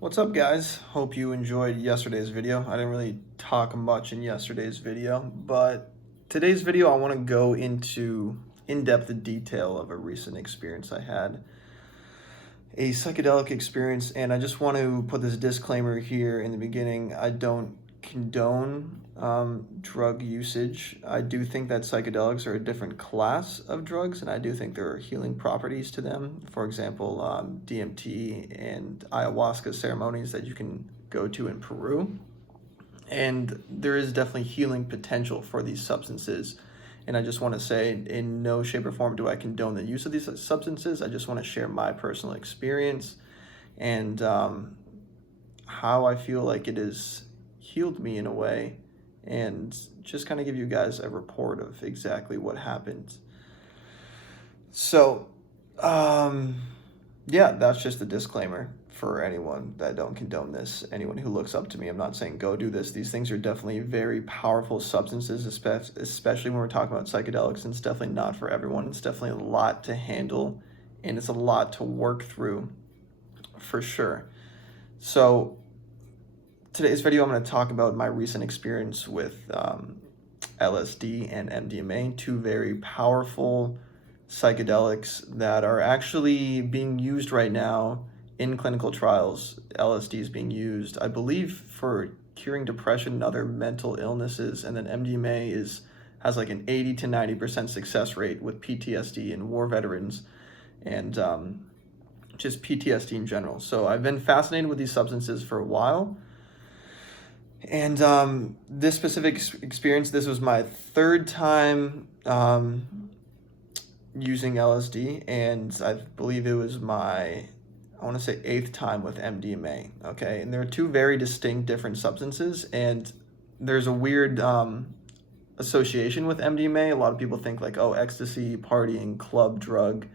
What's up, guys? Hope you enjoyed yesterday's video. I didn't really talk much in yesterday's video, but today's video I want to go into in-depth detail of a recent experience I had, a psychedelic experience, and I just want to put this disclaimer here in the beginning. I don't condone drug usage. I do think that psychedelics are a different class of drugs, and I do think there are healing properties to them. For example, DMT and ayahuasca ceremonies that you can go to in Peru. And there is definitely healing potential for these substances. And I just want to say, in no shape or form do I condone the use of these substances. I just want to share my personal experience and how I feel like it has healed me in a way, and just kind of give you guys a report of exactly what happened. So, yeah, that's just a disclaimer for anyone that don't condone this. Anyone who looks up to me, I'm not saying go do this. These things are definitely very powerful substances, especially when we're talking about psychedelics. And it's definitely not for everyone. It's definitely a lot to handle, and it's a lot to work through, for sure. So today's video, I'm going to talk about my recent experience with LSD and MDMA, two very powerful psychedelics that are actually being used right now in clinical trials. LSD is being used, I believe, for curing depression and other mental illnesses, and then MDMA has like an 80 to 90% success rate with PTSD and war veterans and just PTSD in general. So I've been fascinated with these substances for a while. And this specific experience, this was my third time using LSD, and I believe it was my, I want to say, 8th time with MDMA, okay? And they're two very distinct different substances, and there's a weird association with MDMA. A lot of people think like, oh, ecstasy, partying, club drug,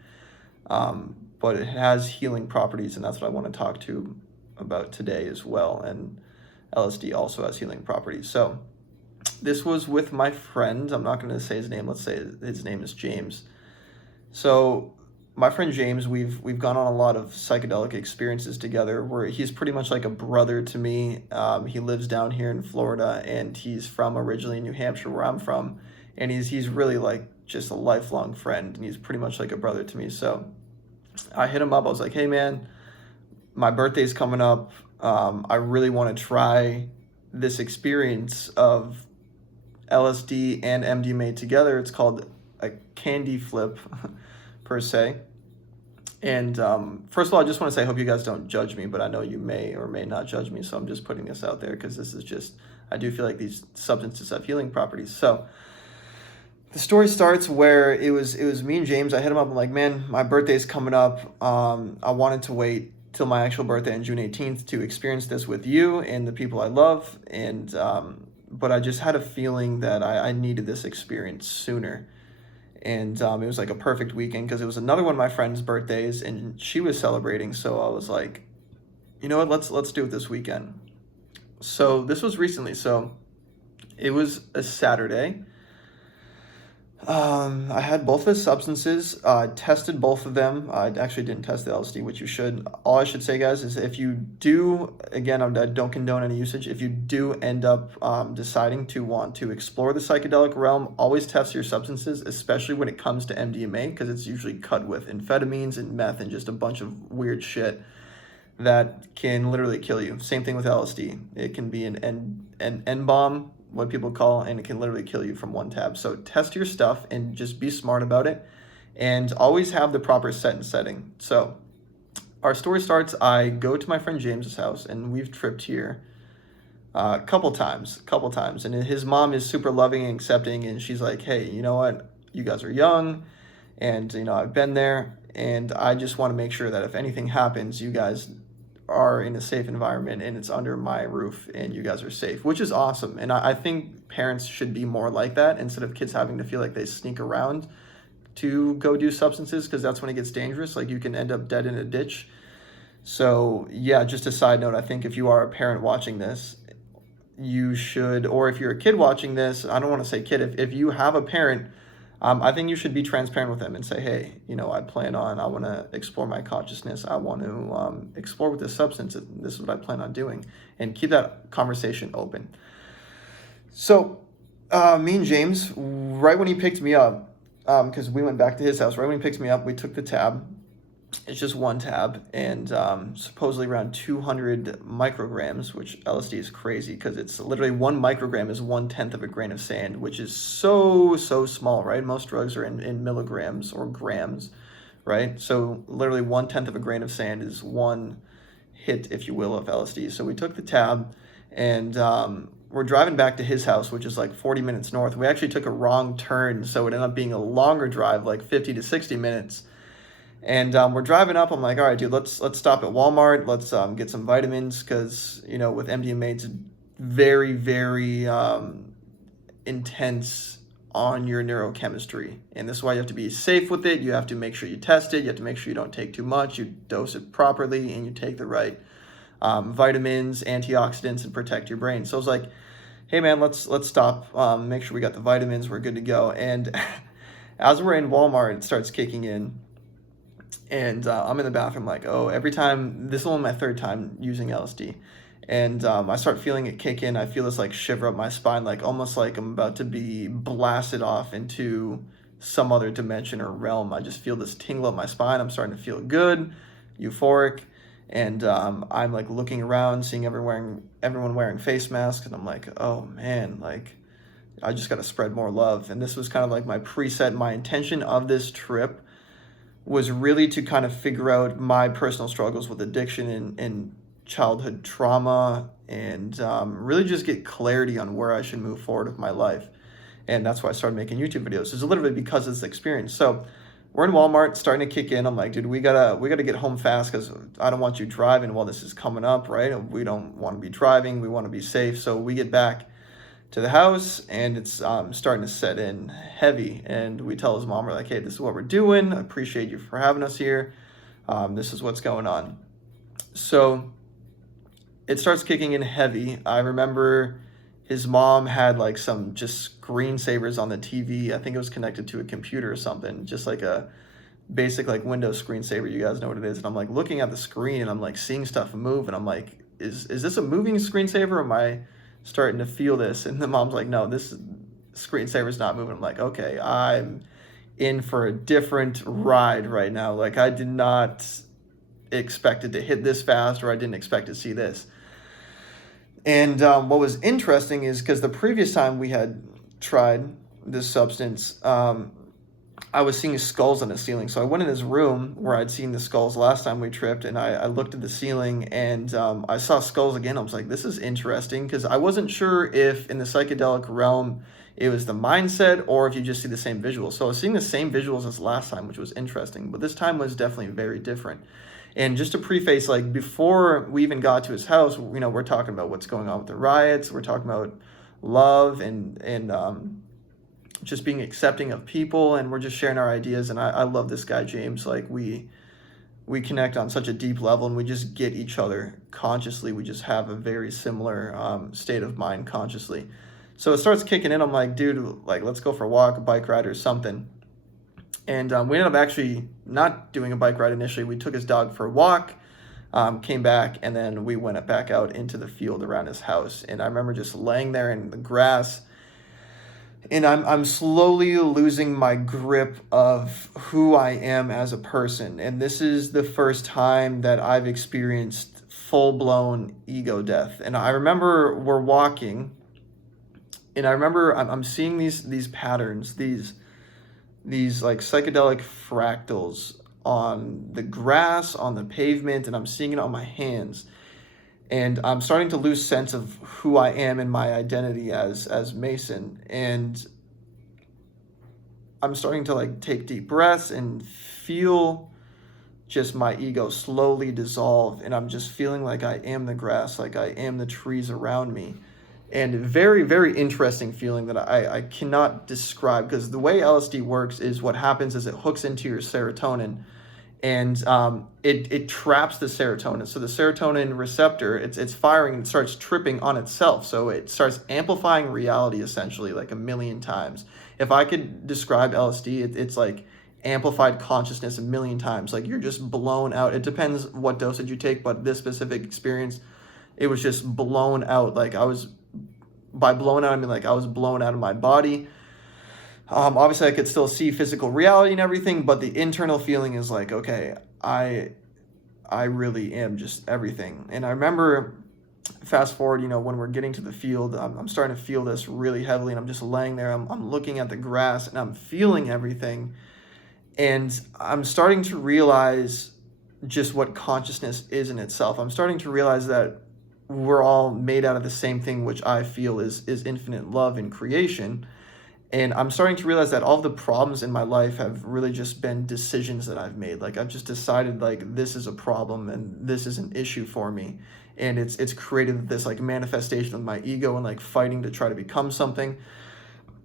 but it has healing properties, and that's what I want to talk to about today as well. And LSD also has healing properties. So this was with my friend. I'm not going to say his name. Let's say his name is James. So my friend James, we've gone on a lot of psychedelic experiences together, where he's pretty much like a brother to me. He lives down here in Florida, and he's from originally New Hampshire, where I'm from. And he's really like just a lifelong friend, and he's pretty much like a brother to me. So I hit him up. I was like, hey man, my birthday's coming up. I really want to try this experience of LSD and MDMA together. It's called a candy flip, per se. And first of all, I just want to say, I hope you guys don't judge me, but I know you may or may not judge me, so I'm just putting this out there because this is just, I do feel like these substances have healing properties. So the story starts where it was me and James. I hit him up. I'm like, man, my birthday's coming up. I wanted to wait till my actual birthday on June 18th to experience this with you and the people I love. And but I just had a feeling that I needed this experience sooner. And it was like a perfect weekend because it was another one of my friend's birthdays, and she was celebrating. So I was like, you know what, let's do it this weekend. So this was recently. So it was a Saturday. I had both the substances, tested both of them. I actually didn't test the LSD, which you should. All I should say, guys, is if you do, again, I don't condone any usage. If you do end up deciding to want to explore the psychedelic realm, always test your substances, especially when it comes to MDMA, because it's usually cut with amphetamines and meth and just a bunch of weird shit that can literally kill you. Same thing with LSD. It can be an N-bomb, what people call, and it can literally kill you from one tab. So test your stuff and just be smart about it, and always have the proper set and setting. So our story starts, I go to my friend James's house, and we've tripped here a couple times, and his mom is super loving and accepting, and she's like, hey, you know what, you guys are young, and you know, I've been there, and I just want to make sure that if anything happens, you guys are in a safe environment and it's under my roof and you guys are safe, which is awesome. And I think parents should be more like that, instead of kids having to feel like they sneak around to go do substances, because that's when it gets dangerous. Like, you can end up dead in a ditch. So yeah, just a side note, I think if you are a parent watching this, you should, or if you're a kid watching this, I don't want to say kid, if you have a parent, I think you should be transparent with them and say, hey, I want to explore my consciousness. I want to explore with this substance. This is what I plan on doing, and keep that conversation open. So, me and James, right when he picked me up, because we went back to his house, right when he picked me up, we took the tab. It's just one tab, and supposedly around 200 micrograms, which LSD is crazy because it's literally 1 microgram is 1/10 of a grain of sand, which is so small, right? Most drugs are in milligrams or grams, right? So literally 1/10 of a grain of sand is one hit, if you will, of LSD. So we took the tab, and we're driving back to his house, which is like 40 minutes north. We actually took a wrong turn, so it ended up being a longer drive, like 50 to 60 minutes. And we're driving up. I'm like, all right, dude, let's stop at Walmart. Let's get some vitamins because, with MDMA, it's very, very intense on your neurochemistry. And this is why you have to be safe with it. You have to make sure you test it. You have to make sure you don't take too much. You dose it properly, and you take the right vitamins, antioxidants, and protect your brain. So I was like, hey, man, let's stop. Make sure we got the vitamins. We're good to go. And as we're in Walmart, it starts kicking in. And I'm in the bathroom like, oh, every time, this is only my third time using LSD. And I start feeling it kick in. I feel this like shiver up my spine, like almost like I'm about to be blasted off into some other dimension or realm. I just feel this tingle up my spine. I'm starting to feel good, euphoric. And I'm like looking around, seeing everyone wearing face masks. And I'm like, oh man, like I just got to spread more love. And this was kind of like my preset, my intention of this trip was really to kind of figure out my personal struggles with addiction and childhood trauma, and really just get clarity on where I should move forward with my life. And that's why I started making YouTube videos. It's literally because of this experience. So we're in Walmart, starting to kick in. I'm like, dude, we gotta get home fast because I don't want you driving while this is coming up, right? We don't want to be driving. We want to be safe. So we get back to the house, and it's starting to set in heavy. And we tell his mom, we're like, hey, this is what we're doing. I appreciate you for having us here. This is what's going on. So it starts kicking in heavy. I remember his mom had like some just screensavers on the TV. I think it was connected to a computer or something, just like a basic like Windows screensaver. You guys know what it is. And I'm like looking at the screen, and I'm like seeing stuff move, and I'm like, is this a moving screensaver, or am I starting to feel this? And the mom's like, no, this screensaver's not moving. I'm like, okay, I'm in for a different ride right now. Like I did not expect it to hit this fast, or I didn't expect to see this. And what was interesting is because the previous time we had tried this substance, I was seeing skulls on the ceiling. So I went in his room where I'd seen the skulls last time we tripped, and I looked at the ceiling, and I saw skulls again. I was like, this is interesting, because I wasn't sure if in the psychedelic realm it was the mindset or if you just see the same visuals. So I was seeing the same visuals as last time, which was interesting, but this time was definitely very different. And just to preface, like before we even got to his house, we're talking about what's going on with the riots. We're talking about love and just being accepting of people, and we're just sharing our ideas. And I love this guy, James. Like we connect on such a deep level, and we just get each other consciously. We just have a very similar state of mind consciously. So it starts kicking in. I'm like, dude, like let's go for a walk, a bike ride, or something. And we ended up actually not doing a bike ride initially. We took his dog for a walk, came back, and then we went back out into the field around his house. And I remember just laying there in the grass, and I'm slowly losing my grip of who I am as a person. And this is the first time that I've experienced full-blown ego death. And I remember we're walking, and I remember I'm seeing these patterns, these like psychedelic fractals on the grass, on the pavement, and I'm seeing it on my hands. And I'm starting to lose sense of who I am and my identity as Mason. And I'm starting to like take deep breaths and feel just my ego slowly dissolve. And I'm just feeling like I am the grass, like I am the trees around me. And very, very interesting feeling that I cannot describe, because the way LSD works is what happens is it hooks into your serotonin, and it traps the serotonin. So the serotonin receptor, it's firing and starts tripping on itself. So it starts amplifying reality essentially like a million times. if I could describe LSD, it's like amplified consciousness a million times. Like you're just blown out. It depends what dosage you take, but this specific experience, it was just blown out. Like by blown out, I mean like I was blown out of my body. Obviously I could still see physical reality and everything, but the internal feeling is like, okay, I really am just everything. And I remember, fast forward, when we're getting to the field, I'm starting to feel this really heavily, and I'm just laying there. I'm looking at the grass, and I'm feeling everything. And I'm starting to realize just what consciousness is in itself. I'm starting to realize that we're all made out of the same thing, which I feel is infinite love and creation. And I'm starting to realize that all the problems in my life have really just been decisions that I've made. Like I've just decided like this is a problem and this is an issue for me. And it's created this like manifestation of my ego and like fighting to try to become something.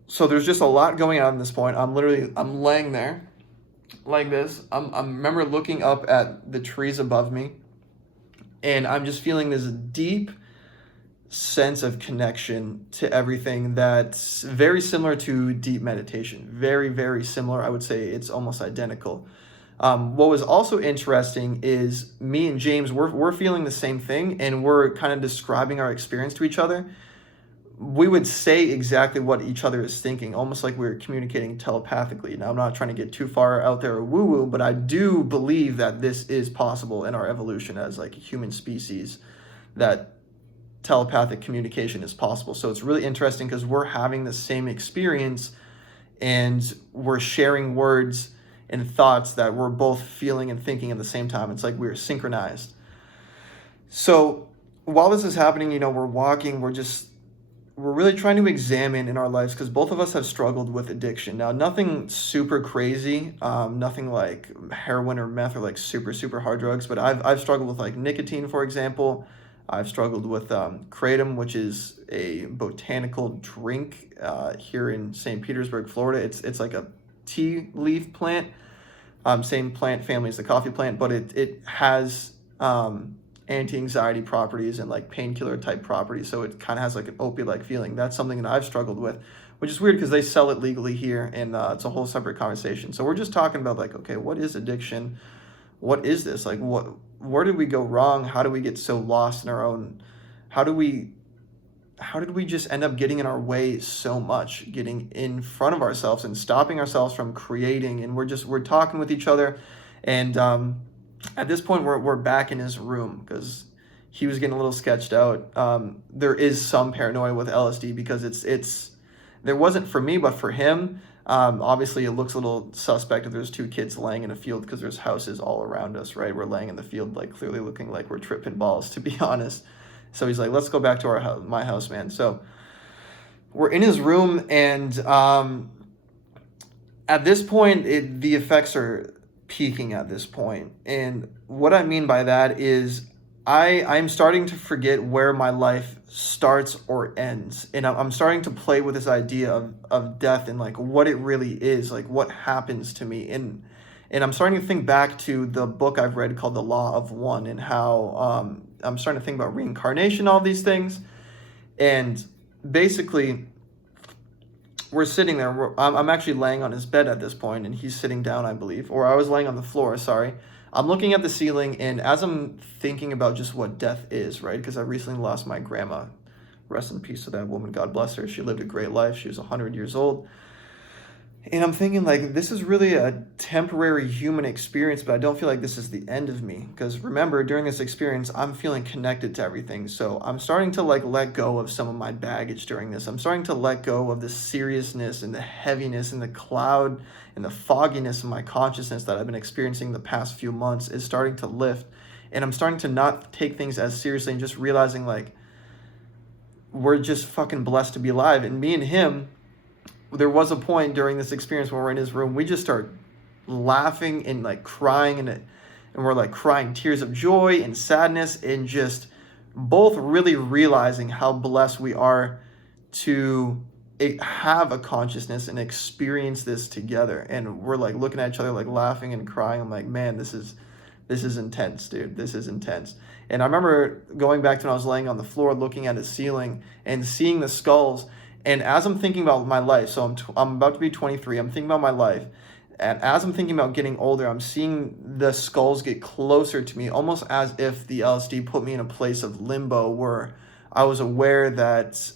So there's just a lot going on at this point. I'm laying there like this. I remember looking up at the trees above me, and I'm just feeling this deep sense of connection to everything that's very similar to deep meditation. Very, very similar. I would say it's almost identical. What was also interesting is me and James, we're feeling the same thing, and we're kind of describing our experience to each other. We would say exactly what each other is thinking, almost like we were communicating telepathically. Now, I'm not trying to get too far out there or woo-woo, but I do believe that this is possible in our evolution as like a human species, that telepathic communication is possible. So it's really interesting because we're having the same experience and we're sharing words and thoughts that we're both feeling and thinking at the same time. It's like we're synchronized. So while this is happening, we're walking, we're really trying to examine in our lives, because both of us have struggled with addiction. Now, nothing super crazy, nothing like heroin or meth or like super, super hard drugs, but I've struggled with like nicotine, for example. I've struggled with kratom, which is a botanical drink here in St. Petersburg, Florida. It's like a tea leaf plant, same plant family as the coffee plant, but it has anti-anxiety properties and like painkiller type properties. So it kind of has like an opiate-like feeling. That's something that I've struggled with, which is weird because they sell it legally here, and it's a whole separate conversation. So we're just talking about like, okay, what is addiction? What is this? Like, where did we go wrong? How do we get so lost in our own? How did we just end up getting in our way so much, getting in front of ourselves and stopping ourselves from creating? And we're talking with each other, and at this point we're back in his room because he was getting a little sketched out. There is some paranoia with LSD because it's there wasn't for me, but for him. Obviously, it looks a little suspect if there's two kids laying in a field because there's houses all around us, right? We're laying in the field, like clearly looking like we're tripping balls, to be honest. So he's like, let's go back to our house, my house, man. So we're in his room, and at this point, the effects are peaking at this point. And what I mean by that is I'm starting to forget where my life starts or ends. And I'm starting to play with this idea of death and like what it really is, like what happens to me. And I'm starting to think back to the book I've read called The Law of One, and how I'm starting to think about reincarnation, all these things. And basically, we're sitting there. I'm actually laying on his bed at this point, and he's sitting down, I believe. Or I was laying on the floor, sorry. I'm looking at the ceiling, and as I'm thinking about just what death is, right? Because I recently lost my grandma. Rest in peace to that woman, God bless her. She lived a great life. She was 100 years old. And I'm thinking, like, this is really a temporary human experience, but I don't feel like this is the end of me. Because remember, during this experience, I'm feeling connected to everything. So I'm starting to, like, let go of some of my baggage during this. I'm starting to let go of the seriousness and the heaviness and the cloud and the fogginess of my consciousness that I've been experiencing the past few months is starting to lift. And I'm starting to not take things as seriously and just realizing, like, we're just fucking blessed to be alive. And me and him, there was a point during this experience when we're in his room, we just start laughing and like crying, and we're like crying tears of joy and sadness, and just both really realizing how blessed we are to have a consciousness and experience this together. And we're like looking at each other, like laughing and crying. I'm like, man, this is intense, dude. This is intense. And I remember going back to when I was laying on the floor, looking at the ceiling and seeing the skulls. And as I'm thinking about my life, so I'm about to be 23, I'm thinking about my life. And as I'm thinking about getting older, I'm seeing the skulls get closer to me, almost as if the LSD put me in a place of limbo where I was aware that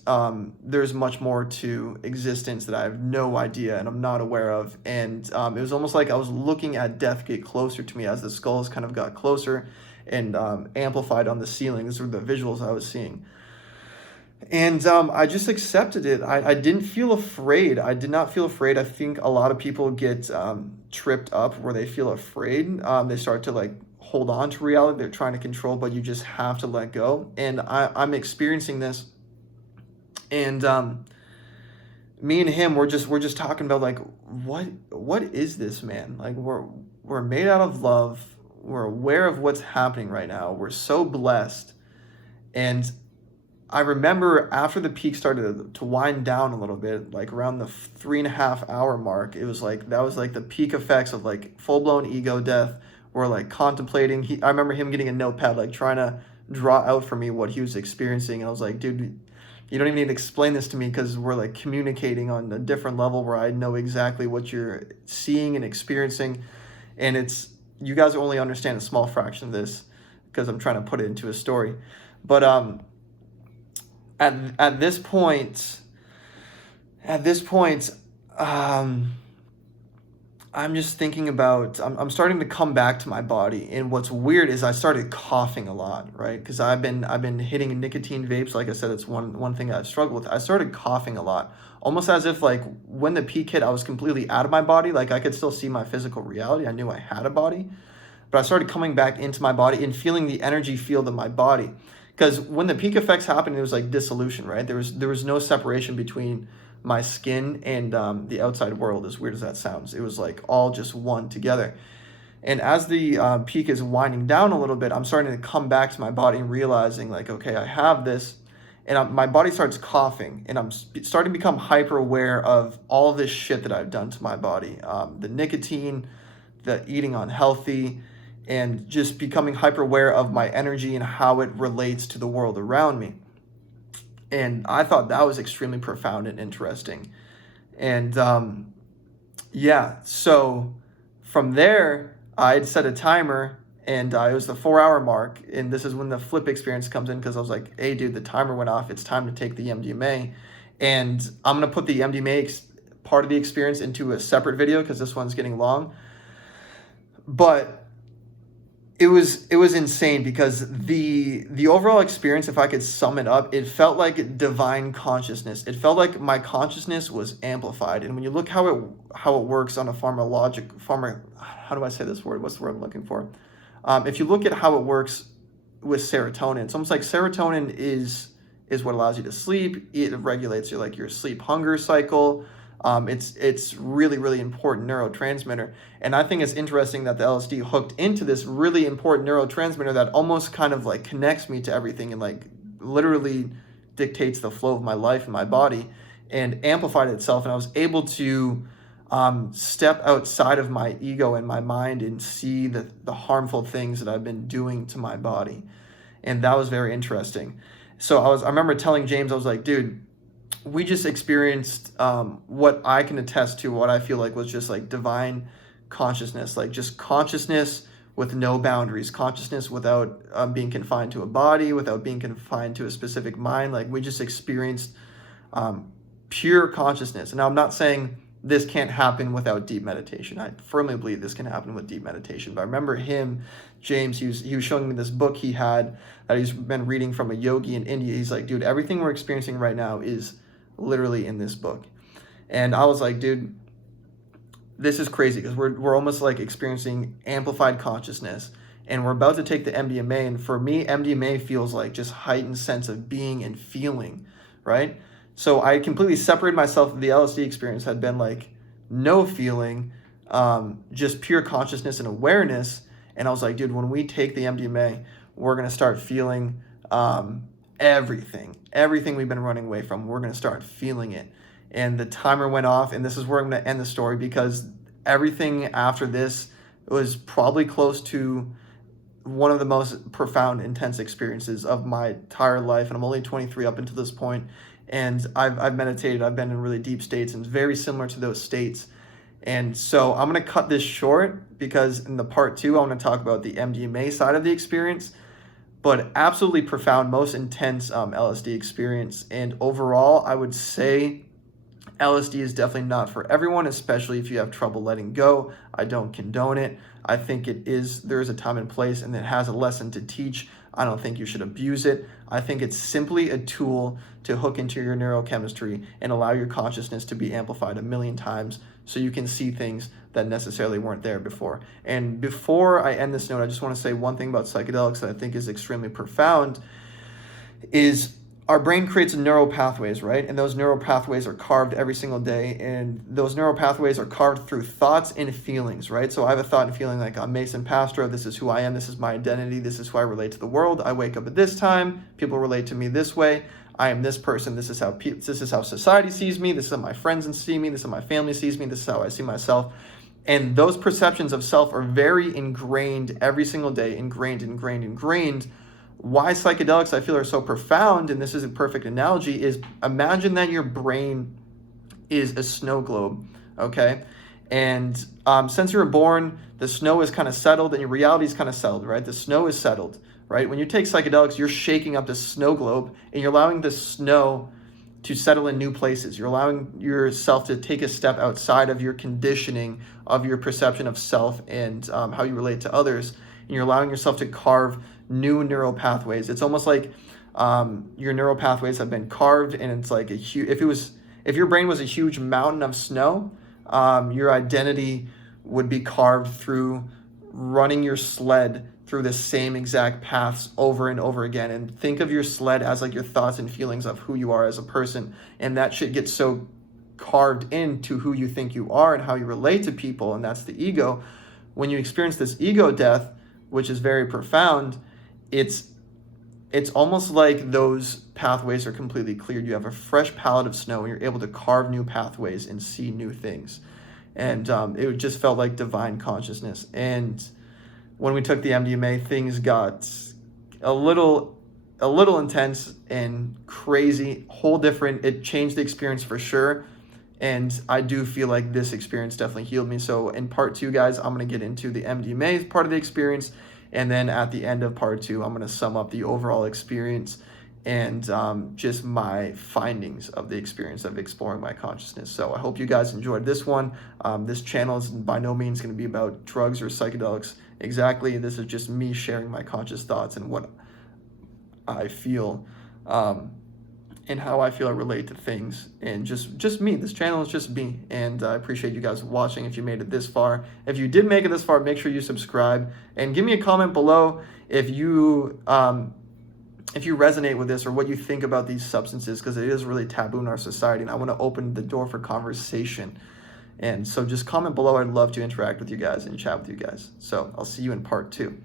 there's much more to existence that I have no idea and I'm not aware of. And it was almost like I was looking at death get closer to me as the skulls kind of got closer and amplified on the ceiling. These were the visuals I was seeing. And I just accepted it. I didn't feel afraid. I did not feel afraid. I think a lot of people get tripped up where they feel afraid. They start to like hold on to reality. They're trying to control, but you just have to let go. And I'm experiencing this. And me and him, we're just talking about like, what is this, man? Like we're made out of love. We're aware of what's happening right now. We're so blessed. And I remember after the peak started to wind down a little bit, like around the 3.5 hour mark, it was like, that was like the peak effects of like full blown ego death. We're like contemplating. I remember him getting a notepad, like trying to draw out for me what he was experiencing. And I was like, dude, you don't even need to explain this to me because we're like communicating on a different level where I know exactly what you're seeing and experiencing. And you guys only understand a small fraction of this because I'm trying to put it into a story. But, at this point, I'm just thinking about, I'm starting to come back to my body. And what's weird is I started coughing a lot, right? Because I've been hitting nicotine vapes. Like I said, it's one thing I've struggled with. I started coughing a lot, almost as if like when the peak hit, I was completely out of my body. Like I could still see my physical reality. I knew I had a body, but I started coming back into my body and feeling the energy field of my body. Because when the peak effects happened, it was like dissolution, right? There was no separation between my skin and the outside world, as weird as that sounds. It was like all just one together. And as the peak is winding down a little bit, I'm starting to come back to my body and realizing like, okay, I have this. And my body starts coughing. And I'm starting to become hyper aware of all of this shit that I've done to my body. The nicotine, the eating unhealthy, and just becoming hyper aware of my energy and how it relates to the world around me. And I thought that was extremely profound and interesting. And yeah, so from there, I'd set a timer and it was the 4 hour mark. And this is when the flip experience comes in because I was like, hey, dude, the timer went off. It's time to take the MDMA. And I'm going to put the MDMA part of the experience into a separate video because this one's getting long. But it was insane because the overall experience, if I could sum it up, it felt like divine consciousness. It felt like my consciousness was amplified. And when you look how it works on a how do I say this word? What's the word I'm looking for? If you look at how it works with serotonin, it's almost like serotonin is what allows you to sleep. It regulates your sleep hunger cycle. It's really, really important neurotransmitter. And I think it's interesting that the LSD hooked into this really important neurotransmitter that almost kind of like connects me to everything and like literally dictates the flow of my life and my body and amplified itself. And I was able to step outside of my ego and my mind and see the harmful things that I've been doing to my body. And that was very interesting. So I remember telling James, I was like, dude, we just experienced what I can attest to, what I feel like was just like divine consciousness, like just consciousness with no boundaries, consciousness without being confined to a body, without being confined to a specific mind. Like we just experienced pure consciousness. And now I'm not saying this can't happen without deep meditation. I firmly believe this can happen with deep meditation. But I remember James, he was showing me this book he had that he's been reading from a yogi in India. He's like, dude, everything we're experiencing right now is literally in this book. And I was like, dude, this is crazy because we're almost like experiencing amplified consciousness and we're about to take the MDMA. And for me, MDMA feels like just heightened sense of being and feeling, right? So I completely separated myself. The LSD experience had been like no feeling, just pure consciousness and awareness. And I was like, dude, when we take the MDMA, we're going to start feeling everything we've been running away from. We're going to start feeling it. And the timer went off, and this is where I'm going to end the story because everything after this was probably close to one of the most profound, intense experiences of my entire life. And I'm only 23 up until this point. And I've meditated, I've been in really deep states, and it's very similar to those states. And so I'm going to cut this short because in the part 2, I want to talk about the MDMA side of the experience, but absolutely profound, most intense LSD experience. And overall, I would say LSD is definitely not for everyone, especially if you have trouble letting go. I don't condone it. I think there is a time and place, and it has a lesson to teach. I don't think you should abuse it. I think it's simply a tool to hook into your neurochemistry and allow your consciousness to be amplified 1,000,000 times so you can see things that necessarily weren't there before. And before I end this note, I just want to say one thing about psychedelics that I think is extremely profound is our brain creates neural pathways, right? And those neural pathways are carved every single day. And those neural pathways are carved through thoughts and feelings, right? So I have a thought and feeling like I'm Mason Pastro. This is who I am. This is my identity. This is who I relate to the world. I wake up at this time. People relate to me this way. I am this person. This is how society sees me. This is how my friends see me. This is how my family sees me. This is how I see myself. And those perceptions of self are very ingrained every single day, ingrained. Why psychedelics I feel are so profound, and this is a perfect analogy, is imagine that your brain is a snow globe, okay? And since you were born, the snow is kind of settled and your reality is kind of settled, right? The snow is settled, right? When you take psychedelics, you're shaking up the snow globe and you're allowing the snow to settle in new places. You're allowing yourself to take a step outside of your conditioning of your perception of self and how you relate to others. And you're allowing yourself to carve new neural pathways. It's almost like your neural pathways have been carved, and it's like if your brain was a huge mountain of snow, your identity would be carved through running your sled through the same exact paths over and over again. And think of your sled as like your thoughts and feelings of who you are as a person, and that shit gets so carved into who you think you are and how you relate to people, and that's the ego. When you experience this ego death, which is very profound, it's almost like those pathways are completely cleared. You have a fresh palette of snow and you're able to carve new pathways and see new things. And it just felt like divine consciousness. And when we took the MDMA, things got a little intense and crazy, it changed the experience for sure. And I do feel like this experience definitely healed me. So in part 2, guys, I'm going to get into the MDMA part of the experience. And then at the end of part 2, I'm going to sum up the overall experience and just my findings of the experience of exploring my consciousness. So I hope you guys enjoyed this one. This channel is by no means going to be about drugs or psychedelics exactly. This is just me sharing my conscious thoughts and what I feel and how I feel I relate to things, and just me. This channel is just me, and I appreciate you guys watching if you made it this far. If you did make it this far, make sure you subscribe and give me a comment below if you resonate with this or what you think about these substances, because it is really taboo in our society, and I want to open the door for conversation. And so just comment below. I'd love to interact with you guys and chat with you guys. So I'll see you in part 2.